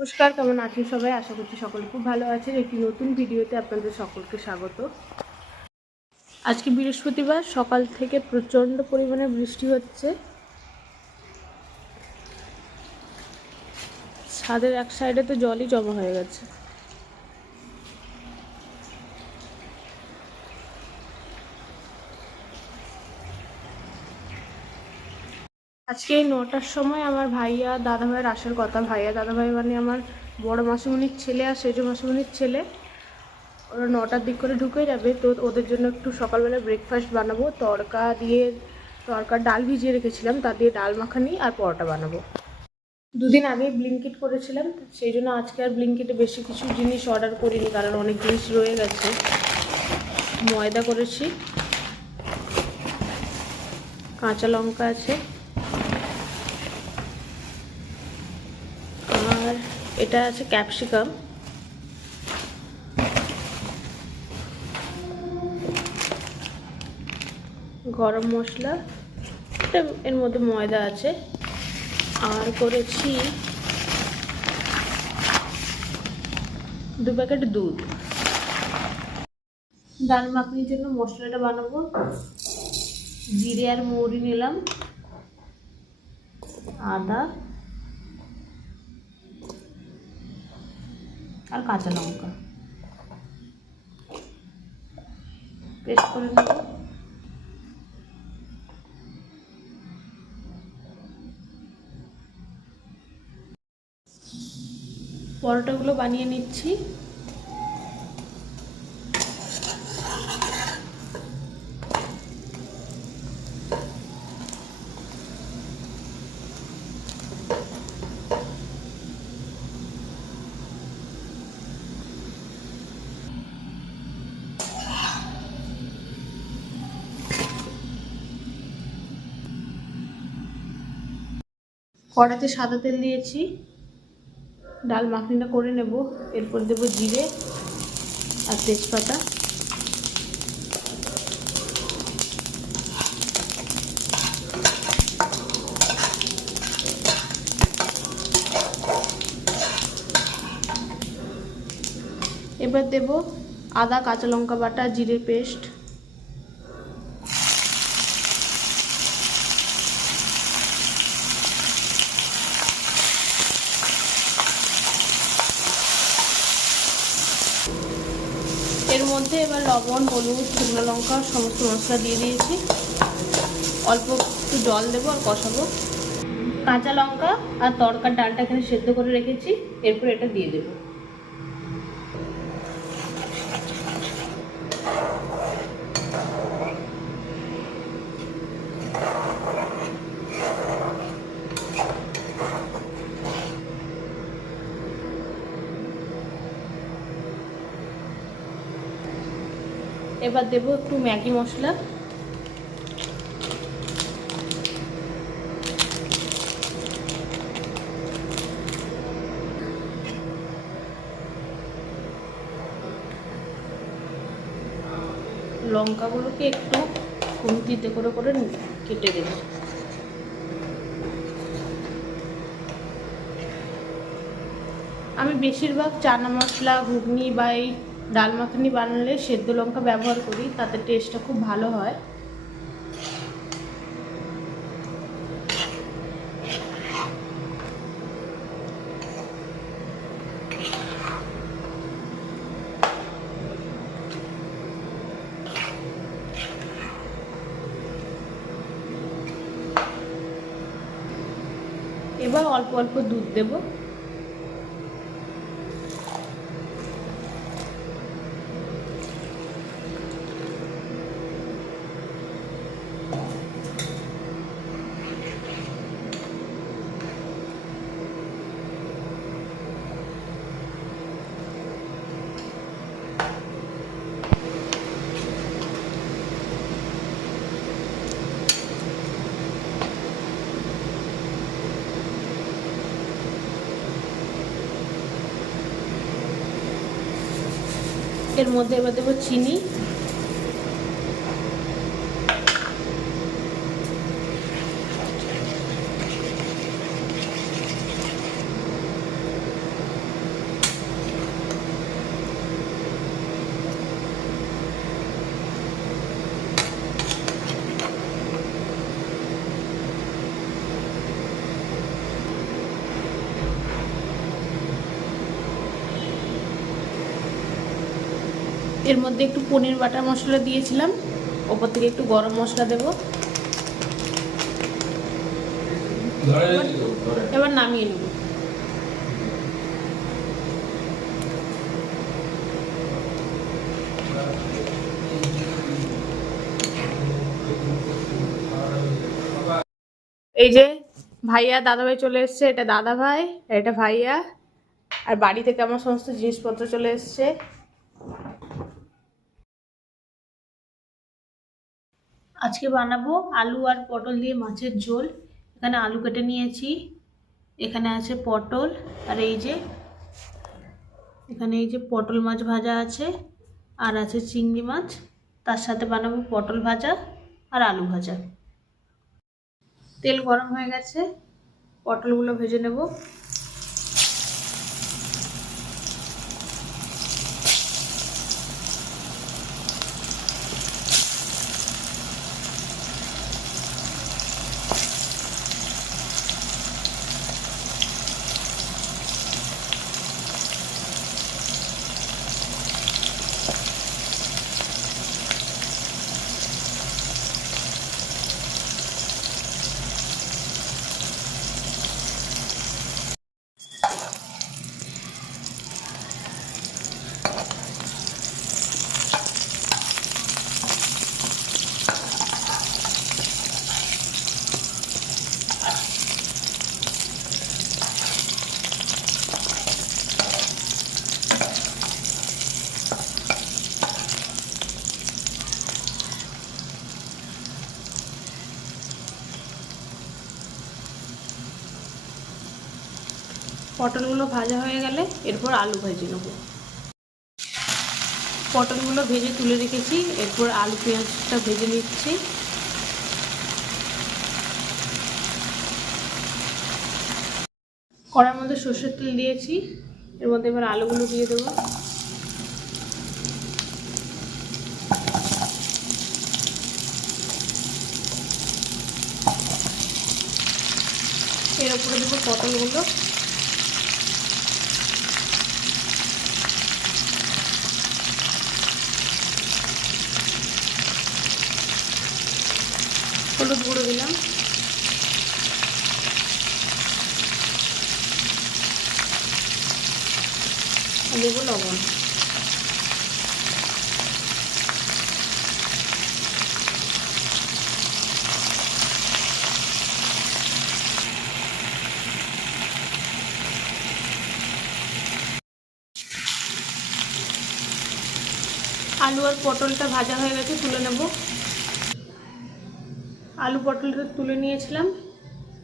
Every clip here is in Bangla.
নমস্কার, কেমন আছেন সবাই? আশা করছি সকলে খুব ভালো আছেন। একটি নতুন ভিডিওতে আপনাদের সকলকে স্বাগত। আজকে বৃহস্পতিবার, সকাল থেকে প্রচণ্ড পরিমাণে বৃষ্টি হচ্ছে। ছাদের এক সাইডে তো জলই জমা হয়ে গেছে। আজকে নটার সময় আমার ভাইয়া দাদা ভাইয়ের আসার কথা। ভাইয়া দাদা ভাই মানে আমার বড় মাসিমণির ছেলে আর সেজো মাসিমণির ছেলে। ওরা নটার দিক করে ঢুকে যাবে, তো ওদের জন্য একটু সকালবেলা ব্রেকফাস্ট বানাবো। তড়কা দিয়ে তড়কা ডাল ভিজিয়ে রেখেছিলাম, তা দিয়ে ডাল মাখানি আর পরোটা বানাবো। দুদিন আগে ব্লিঙ্কিট করেছিলাম সেই জন্য আজকে আর ব্লিঙ্কিটে বেশি কিছু জিনিস অর্ডার করিনি, কারণ অনেক জিনিস রয়ে গেছে। ময়দা করেছি, কাঁচা লঙ্কা আছে আর এটা আছে ক্যাপসিকাম। গরম মশলা এর মধ্যে ময়দা আছে। আর করেছি দু প্যাকেট দুধ। ডাল মাখনির জন্য মশলাটা বানাবো। জিরে আর মৌরি নিলাম। আদা। আর কাঁচা লঙ্কা। পেস্ট করে নেব। পরোটাগুলো বানিয়ে নিচ্ছি। কড়াতে সাদা তেল দিয়েছি। ডাল মাখনিটা করে নেব। এরপর দেবো জিরে আর তেজপাতা। এবার দেব আদা, কাঁচা লঙ্কা বাটা, জিরে পেস্ট এর মধ্যে এবার লবণ, হলুদ, শুকনো লঙ্কা, সমস্ত মশলা দিয়ে দিয়েছি। অল্প একটু জল দেবো আর কষাবো। কাঁচা লঙ্কা আর তরকার ডালটা এখানে সেদ্ধ করে রেখেছি, এরপর এটা দিয়ে দেবো। এবার দেবো একটু ম্যাগি মশলা। লঙ্কাগুলোকে একটু খুন্তিতে করে করে কেটে দেবো। আমি বেশিরভাগ চানা মশলা, ঘুগনি বা এই ডাল মাখানি বানালে সেদ্ধ লঙ্কা ব্যবহার করি, তাতে টেস্টটা খুব ভালো হয়। এবার অল্প অল্প দুধ দেবো। এর মধ্যে এবার দেবো চিনি এর মধ্যে একটু পনির বাটার মশলা দিয়েছিলাম। ওপর থেকে একটু গরম মশলা দেবো। এবার নামিয়ে নেব। এই যে ভাইয়া দাদাভাই চলে এসছে, এটা দাদা ভাই এটা ভাইয়া। আর বাড়ি থেকে আমার সমস্ত জিনিসপত্র চলে এসছে? আজকে বানাবো আলু আর পটল দিয়ে মাছের ঝোল। এখানে আলু কেটে নিয়েছি। এখানে আছে পটল আর এই যে, এখানে এই যে পটল মাছ ভাজা আছে আর আছে চিংড়ি মাছ। তার সাথে বানাবো পটল ভাজা আর আলু ভাজা। তেল গরম হয়ে গেছে। পটলগুলো ভেজে নেব। পটলগুলো ভাজা হয়ে গেলে এরপর আলু ভেজে নেব। পটলগুলো ভেজে তুলে রেখেছি, এরপর আলু পেঁয়াজটা ভেজে নিচ্ছি। কড়ার মধ্যে সর্ষের তেল দিয়েছি, এর মধ্যে এবার আলুগুলো দিয়ে দেবো। এর উপরে দেবো পটলগুলো। হলুদ গুঁড়ো দিলাম। দেবো লবণ। আলু আর পটলটা ভাজা হয়ে গেছে তুলে নেব। আলু পটলটা তুলে নিয়েছিলাম।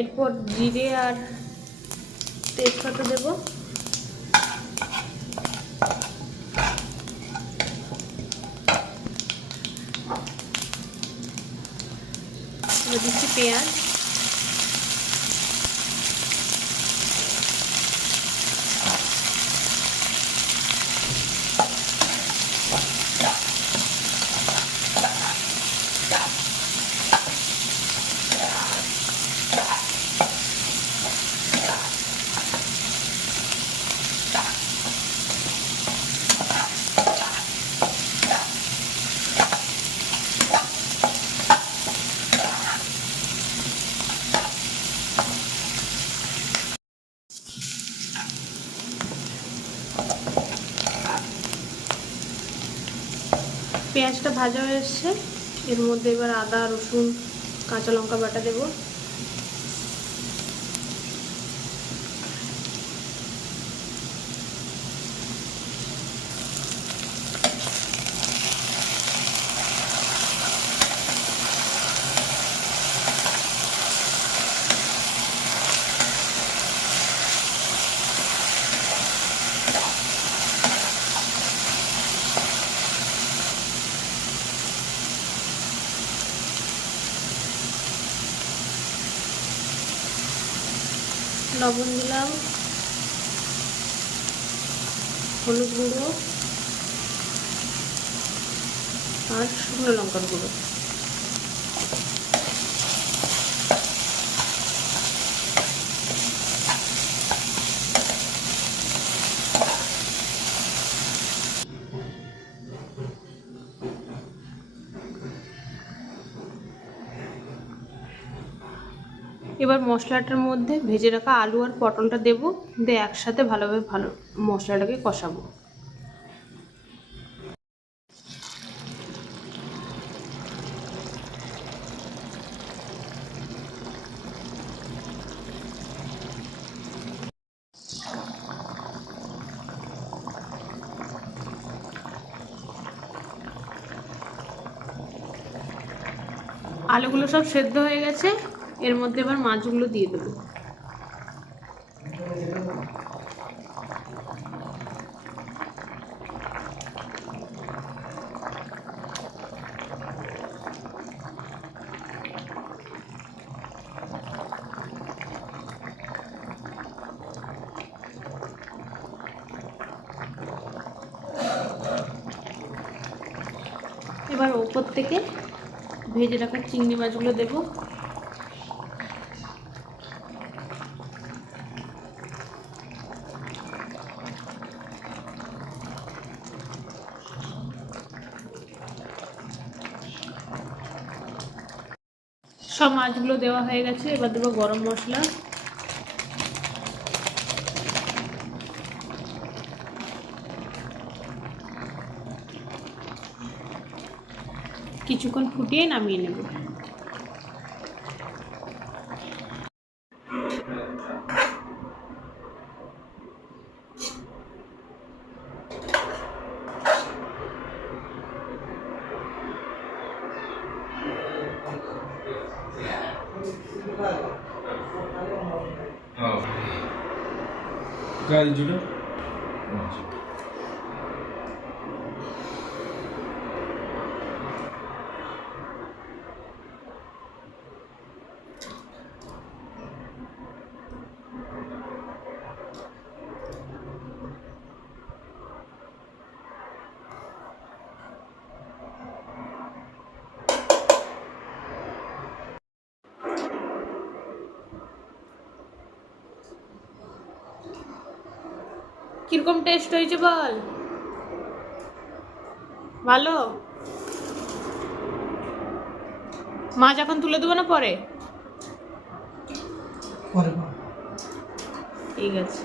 এরপর জিরে আর তেজপাতা দেব। দিচ্ছি পেঁয়াজ পেঁয়াজটা ভাজা হয়ে এসছে। এর মধ্যে এবার আদা রসুন কাঁচা লঙ্কা বাটা দেবো। লবণ দিলাম হলুদ গুঁড়ো আর শুকনো লঙ্কার গুঁড়ো। এবার মশলাটার মধ্যে ভেজে রাখা আলু আর পটলটা দেবো, দিয়ে একসাথে ভালোভাবে ভালো মশলাটাকে কষাবো। আলুগুলো সব সেদ্ধ হয়ে গেছে। এর মধ্যে এবার মাছগুলো দিয়ে দেবো। এবার ওপর থেকে ভেজে রাখা চিংড়ি মাছগুলো দেবো। মাছগুলো দেওয়া হয়ে গেছে এবার দেবো গরম মশলা। কিছুক্ষণ ফুটিয়ে নামিয়ে নেব। Gayet cülü. Evet. কীরকম টেস্ট হয়েছে বল? ভালো? মাছ এখন তুলে দেবো না পরে পরে। ঠিক আছে।